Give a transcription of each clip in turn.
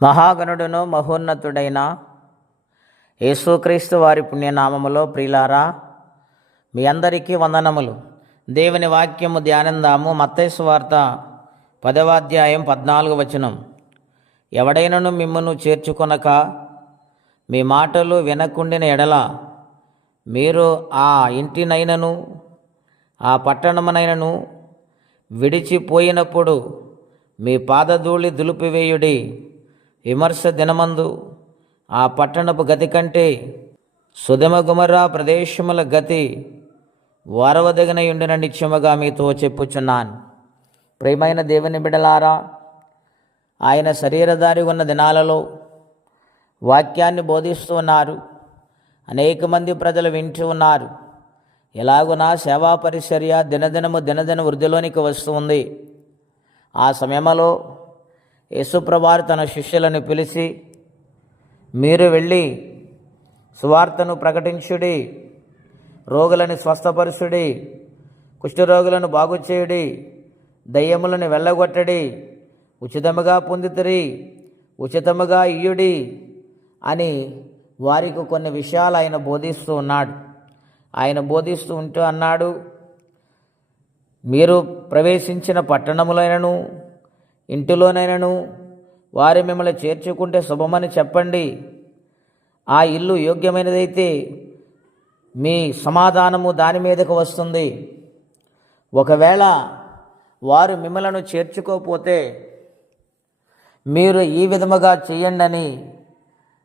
మహాగణుడును మహోన్నతుడైన యేసుక్రీస్తు వారి పుణ్యనామములో ప్రియులారా, మీ అందరికీ వందనములు. దేవుని వాక్యము ధ్యానందాము. మత్తయి సువార్త 10వ అధ్యాయం 14వ వచనం. ఎవడైనను మిమ్మును చేర్చుకొనక మీ మాటలు వినకుండిన ఎడల మీరు ఆ ఇంటినైనను ఆ పట్టణమునైనను విడిచిపోయినప్పుడు మీ పాదధూళి దులిపివేయుడి. విమర్శ దినమందు ఆ పట్టణపు గతి కంటే సొదొమ గొమొర్రా ప్రదేశముల గతి వారవదగినయుండిన నిత్యముగా మీతో చెప్పుచున్నాను. ప్రియమైన దేవుని బిడ్డలారా, ఆయన శరీరధారి ఉన్న దినాలలో వాక్యాన్ని బోధిస్తూ ఉన్నారు. అనేక మంది ప్రజలు వింటూ ఉన్నారు. ఎలాగున సేవా పరిచర్య దినదిన వృద్ధిలోనికి వస్తూ ఉంది. ఆ సమయంలో యేసుప్రభువారు తన శిష్యులను పిలిచి, మీరు వెళ్ళి సువార్తను ప్రకటించుడి, రోగులను స్వస్థపరచుడి, కుష్ఠరోగులను బాగుచేయుడి, దయ్యములను వెళ్ళగొట్టడి, ఉచితముగా పొందితిరి, ఉచితముగా ఇయ్యుడి అని వారికి కొన్ని విషయాలు ఆయన బోధిస్తూ ఉన్నాడు. ఆయన బోధిస్తూ ఉంటూ అన్నాడు, మీరు ప్రవేశించిన పట్టణములైనను ఇంటిలోనైనను వారు మిమ్మల్ని చేర్చుకుంటే శుభమని చెప్పండి. ఆ ఇల్లు యోగ్యమైనదైతే మీ సమాధానము దాని మీదకు వస్తుంది. ఒకవేళ వారు మిమ్మలను చేర్చుకోకపోతే మీరు ఈ విధముగా చేయండి అని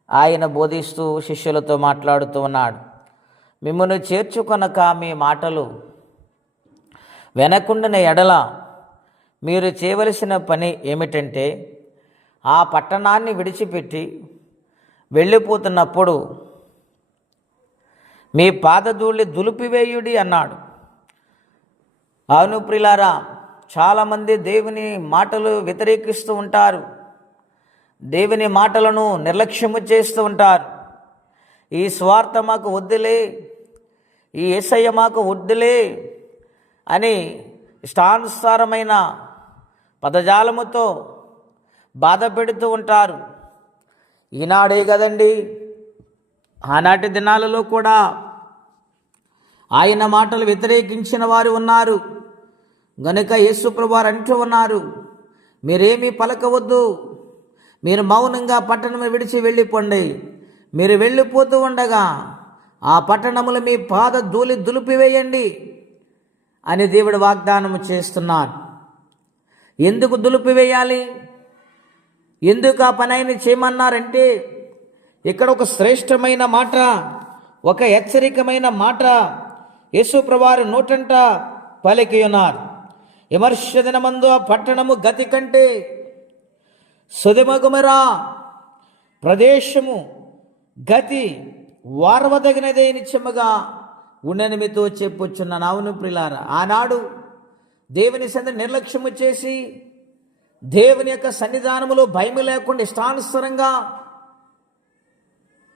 ఆయన బోధిస్తూ శిష్యులతో మాట్లాడుతూ ఉన్నాడు. మిమ్మల్ని చేర్చుకొనక మీ మాటలు వినకుండిన ఎడల మీరు చేయవలసిన పని ఏమిటంటే, ఆ పట్టణాన్ని విడిచిపెట్టి వెళ్ళిపోతున్నప్పుడు మీ పాదధూళి దులిపివేయుడి అన్నాడు. అవును ప్రియులారా, చాలామంది దేవుని మాటలు వ్యతిరేకిస్తూ ఉంటారు. దేవుని మాటలను నిర్లక్ష్యము చేస్తూ ఉంటారు. ఈ స్వార్థ మాకు వద్దులే, ఈ యేసయ్య మాకు వద్దులే అని ఇష్టానుసారమైన పదజాలముతో బాధ పెడుతూ ఉంటారు. ఈనాడే కదండి, ఆనాటి దినాలలో కూడా ఆయన మాటలు వ్యతిరేకించిన వారు ఉన్నారు. గనుక యేసుప్రభువారు అంటూ ఉన్నారు, మీరేమీ పలకవద్దు, మీరు మౌనంగా పట్టణం విడిచి వెళ్ళిపోండి. మీరు వెళ్ళిపోతూ ఉండగా ఆ పట్టణములు మీ పాద ధూళి దులిపివేయండి అని దేవుడు వాగ్దానము చేస్తున్నారు. ఎందుకు దులిపివేయాలి, ఎందుకు ఆ పని ఆయన చేయమన్నారంటే, ఇక్కడ ఒక శ్రేష్టమైన మాట, ఒక హెచ్చరికమైన మాట యేసుప్రభువారు నోటంట పలికి ఉన్నారు. విమర్శ దినమందు ఆ పట్టణము గతి కంటే సొదొమ గొమొర్రా ప్రదేశము గతి వారవదగినదే నిత్యముగా ఉండని మీతో చెప్పుచున్నాను. అవును ప్రియులారా, ఆనాడు దేవుని సన్నిధిని నిర్లక్ష్యము చేసి దేవుని యొక్క సన్నిధానములో భయము లేకుండా ఇష్టానుసారంగా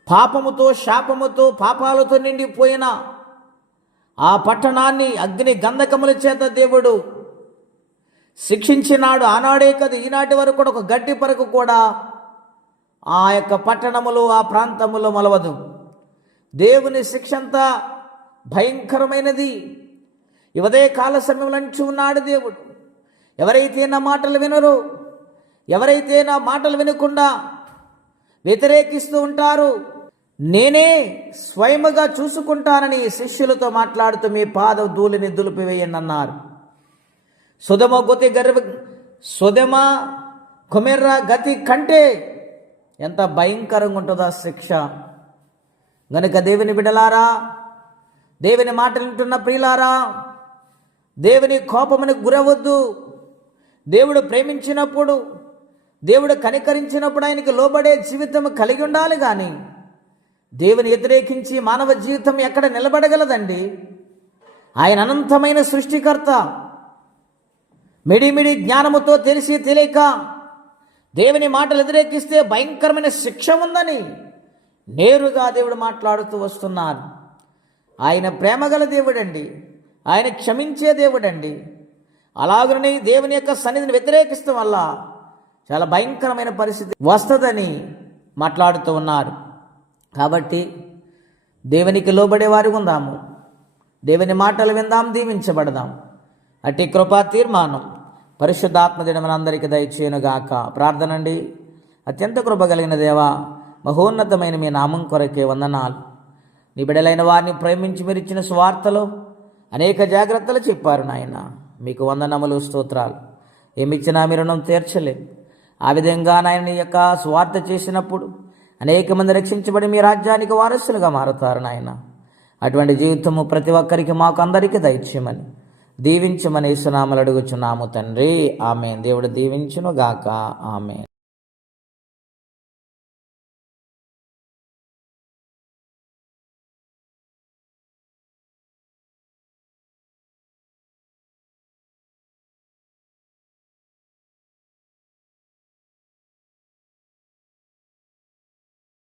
పాపముతో శాపముతో పాపాలతో నిండిపోయిన ఆ పట్టణాన్ని అగ్ని గంధకముల చేత దేవుడు శిక్షించినాడు. ఆనాడే కదా, ఈనాటి వరకు కూడా ఒక గడ్డి పరకు కూడా ఆ యొక్క పట్టణములో ఆ ప్రాంతములో మొలవదు. దేవుని శిక్ష అంతా భయంకరమైనది. ఉదయ కాల సమయంలో అంటూ ఉన్నాడు దేవుడు, ఎవరైతే నా మాటలు వినరో, ఎవరైతే నా మాటలు వినకుండా వ్యతిరేకిస్తూ ఉంటారో, నేనే స్వయముగా చూసుకుంటానని శిష్యులతో మాట్లాడుతూ మీ పాద ధూళిని దులిపివేయండి అన్నారు. సొదొమ గొమొర్రా గతి కంటే ఎంత భయంకరంగా ఉంటుందో శిక్ష. గనుక దేవుని బిడ్డలారా, దేవుని మాటలు వింటున్న ప్రియులారా, దేవుని కోపమునికి గురవద్దు. దేవుడు ప్రేమించినప్పుడు, దేవుడు కనికరించినప్పుడు ఆయనకి లోబడే జీవితం కలిగి ఉండాలి. కానీ దేవుని వ్యతిరేకించి మానవ జీవితం ఎక్కడ నిలబడగలదండి? ఆయన అనంతమైన సృష్టికర్త. మిడిమిడి జ్ఞానముతో తెలిసి తెలియక దేవుని మాటలు వ్యతిరేకిస్తే భయంకరమైన శిక్ష ఉందని నేరుగా దేవుడు మాట్లాడుతూ వస్తున్నారు. ఆయన ప్రేమగల దేవుడండి, ఆయన క్షమించే దేవుడండి. అలాగనే దేవుని యొక్క సన్నిధిని వ్యతిరేకిస్తాం వల్ల చాలా భయంకరమైన పరిస్థితి వస్తుందని మాట్లాడుతూ ఉన్నారు. కాబట్టి దేవునికి లోబడే వారి ఉందాము, దేవుని మాటలు విందాం, దీవించబడదాం. అట్టి కృపా తీర్మానం పరిశుద్ధాత్మ దినమనందరికీ దయచేయునుగాక. ప్రార్థనండి. అత్యంత కృప కలిగిన దేవా, మహోన్నతమైన మీ నామం కొరకే వందనాలు. నీ బిడ్డలైన వారిని ప్రేమించి మీరు ఇచ్చిన స్వార్థలో అనేక జాగ్రత్తలు చెప్పారు నాయన. మీకు వందనములు, స్తోత్రాలు. ఏమిచ్చినా మీ రుణం తీర్చలేం. ఆ విధంగా నాయన నీ యొక్క స్వార్థ చేసినప్పుడు అనేక మంది రక్షించబడి మీ రాజ్యానికి వారసులుగా మారుతారు నాయన. అటువంటి జీవితము ప్రతి ఒక్కరికి మాకు అందరికీ దయచేయమని దీవించమని యేసునామములో అడుగుచున్నాము తండ్రి. ఆమేన్. దేవుడు దీవించును గాక. ఆమేన్.